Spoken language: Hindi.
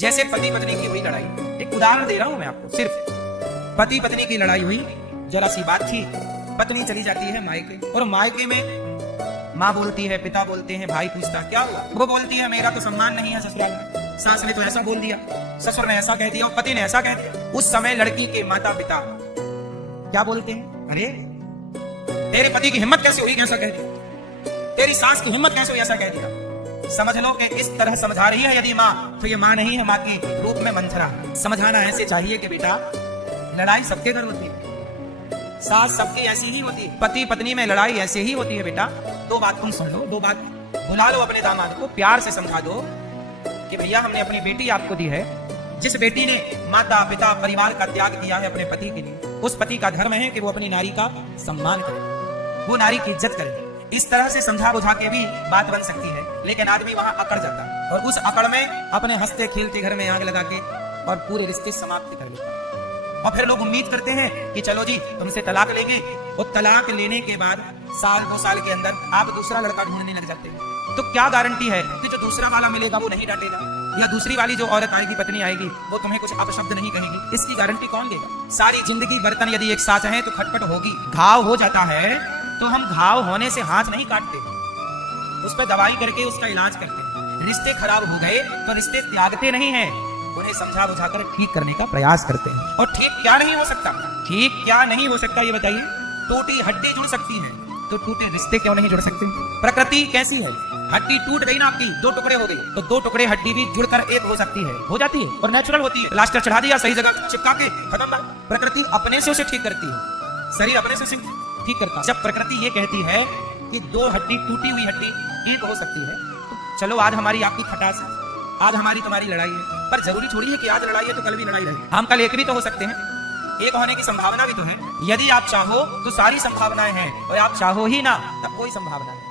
जैसे पति पत्नी की हुई लड़ाई, एक उदाहरण दे रहा हूं मैं आपको, सिर्फ पति पत्नी की लड़ाई हुई, जरा सी बात थी, पत्नी चली जाती है मायके, और मायके में माँ बोलती है, पिता बोलते हैं, भाई पूछता क्या हुआ, वो बोलती है मेरा तो सम्मान नहीं है ससुराल में, सास ने तो ऐसा बोल दिया, ससुर ने ऐसा कह दिया और पति ने ऐसा कह दिया। उस समय लड़की के माता पिता क्या बोलते हैं, अरे तेरे पति की हिम्मत कैसे हुई, कैसा कह दिया, तेरी सास की हिम्मत कैसे हुई, ऐसा कह दिया। समझ लो कि इस तरह समझा रही है यदि माँ, तो ये माँ नहीं है, माँ के रूप में मंथरा। समझाना ऐसे चाहिए कि बेटा लड़ाई सबके घर होती है, सास सबकी ऐसी ही होती है, पति पत्नी में लड़ाई ऐसे ही होती है बेटा। दो बात तुम सुन लो, दो बात बुला लो अपने दामाद को, प्यार से समझा दो कि भैया हमने अपनी बेटी आपको दी है, जिस बेटी ने माता पिता परिवार का त्याग किया है अपने पति के लिए, उस पति का धर्म है कि वो अपनी नारी का सम्मान करे, वो नारी की इज्जत करे। इस तरह से समझा बुझा के भी बात बन सकती है, लेकिन आदमी वहां अकड़ जाता है और उस अकड़ में अपने हंसते खेलते घर में आग लगा के और पूरे रिश्ते समाप्त कर लेता है। और फिर लोग उम्मीद करते हैं कि चलो जी तुमसे तलाक लेंगे, और तलाक लेने के बाद साल 2 साल के अंदर आप दूसरा लड़का ढूंढने लग जाते हैं। तो क्या गारंटी है कि जो दूसरा वाला मिलेगा वो नहीं डांटेगा, या दूसरी वाली जो औरत आएगी, पत्नी आएगी, वो तुम्हें कुछ अपशब्द नहीं कहेगी? इसकी गारंटी कौन देगा? सारी जिंदगी बर्तन यदि एक साथ है तो खटपट होगी, घाव हो जाता है तो हम घाव होने से हाथ नहीं काटते, उस पर दवाई करके उसका इलाज करते। रिश्ते खराब हो गए तो रिश्ते त्यागते नहीं हैं, उन्हें समझा बुझाकर ठीक करने का प्रयास करते हैं। और ठीक क्या नहीं हो सकता, ठीक क्या नहीं हो सकता ये बताइए? टूटी हड्डी जुड़ सकती है तो टूटे रिश्ते क्यों नहीं जुड़ सकते? प्रकृति कैसी है, हड्डी टूट गई ना आपकी, 2 टुकड़े हो गए, तो 2 टुकड़े हड्डी भी जुड़कर एक हो सकती है, हो जाती है और नेचुरल होती है। प्लास्टर चढ़ा दिया, सही जगह चिपका के, खत्म बात। प्रकृति अपने से उसे ठीक करती है, शरीर अपने से उसे ठीक करता। जब प्रकृति ये कहती है कि 2 हड्डी, टूटी हुई हड्डी एक हो सकती है, तो चलो आज हमारी आपकी खटास है, आज हमारी तुम्हारी लड़ाई है, पर जरूरी थोड़ी है कि आज लड़ाई है तो कल भी लड़ाई रहे। हम कल एक भी तो हो सकते हैं, एक होने की संभावना भी तो है। यदि आप चाहो तो सारी संभावनाएं हैं, और आप चाहो ही ना तब कोई संभावना नहीं।